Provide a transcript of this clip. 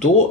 2